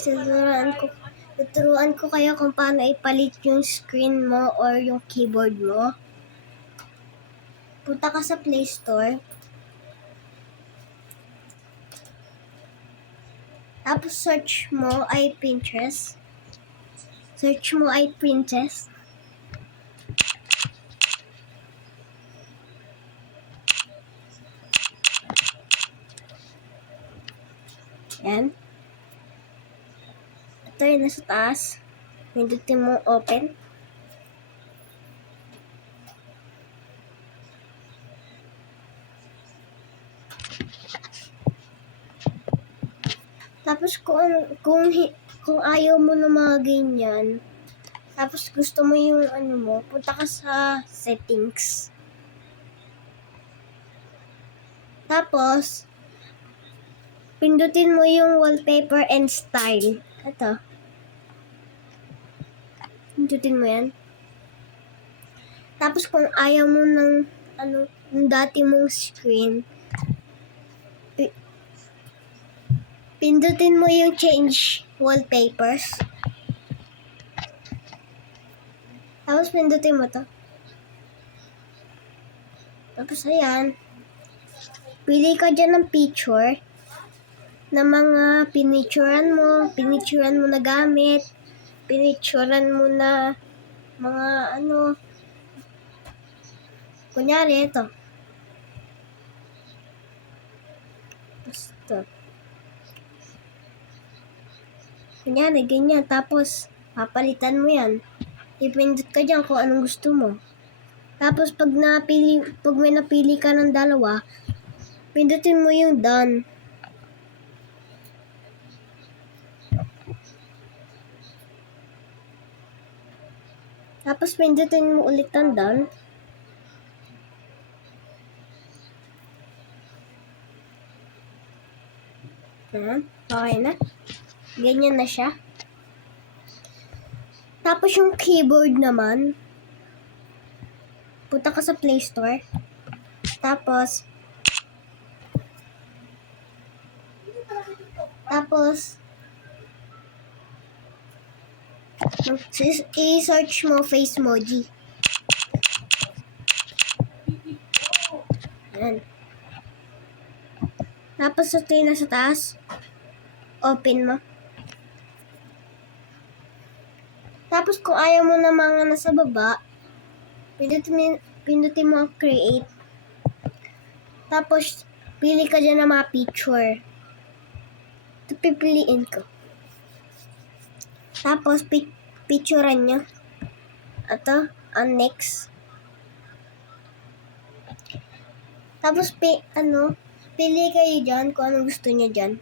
Tuturuan ko kayo kung paano ipalit yung screen mo or yung keyboard mo. Punta ka sa Play Store. Tapos search mo ay Pinterest. Search mo ay Pinterest. Yan. Ito yung nasa taas. Pindutin mo open. Tapos kung ayaw mo na mga ganyan, tapos gusto mo yung punta ka sa settings. Tapos, pindutin mo yung wallpaper and style. Ito. Pindutin mo yan. Tapos kung ayaw mo ng yung dati mong screen, pindutin mo yung change wallpapers. Tapos pindutin mo to. Tapos ayan. Pili ka dyan ng picture na mga pinicturan mo na gamit, pinicturan mo na mga kunyari ito. Basta. Kunyari, ganyan. Tapos, papalitan mo yan. Ipindot ka dyan kung anong gusto mo. Tapos, pag may napili ka ng dalawa, pindutin mo yung done. Tapos, pindutin mo ulit ang done. Okay na. Ganyan na siya. Tapos yung keyboard naman, punta ka sa Play Store. Tapos, i-search mo Facemoji. Ayan. Tapos ito yung nasa taas. Open mo. Tapos kung ayaw mo na mga nasa baba, pindutin mo ang create. Tapos, pili ka dyan ng mga picture. Ito pipiliin ko. Tapos, picturean nyo. Ito, ang next. Tapos, pili kayo dyan kung anong gusto nyo dyan.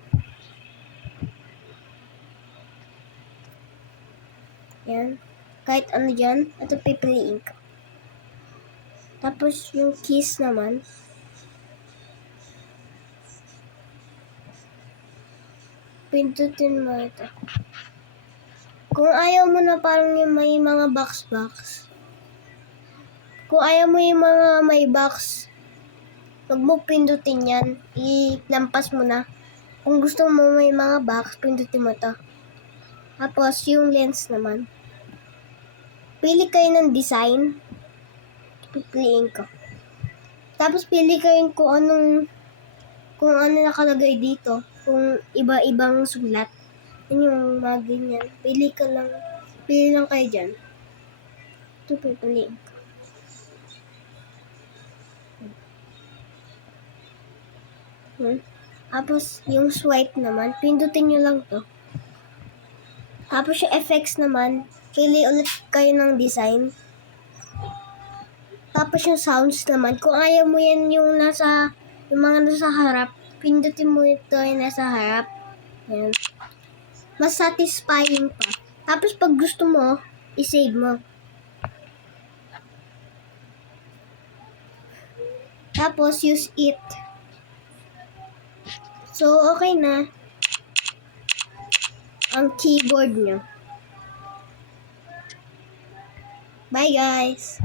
Yan. Kahit ano dyan, ito pipiliin ko. Tapos, yung keys naman. Pindutin mo ito. Kung ayaw mo na parang yung may mga box. Kung ayaw mo yung mga may box, wag mo pindutin yan. Ilampas mo na. Kung gusto mo may mga box, pindutin mo to. Tapos, yung lens naman. Pili kayo ng design. Pipiliin ko. Tapos, pili kayo kung ano nakalagay dito. Kung iba-ibang sulat. Yan yung mga ganyan. Pili lang kayo dyan. Ito pipiliin ko. Tapos, yung swipe naman, pindutin nyo lang to. Tapos, yung effects naman, pili ulit kayo ng design. Tapos, yung sounds naman, kung ayaw mo yan yung mga nasa harap, pindutin mo ito yung nasa harap. Yan. Mas satisfying pa. Tapos, pag gusto mo, i-save mo. Tapos, use it. So, okay na ang keyboard nyo. Bye, guys!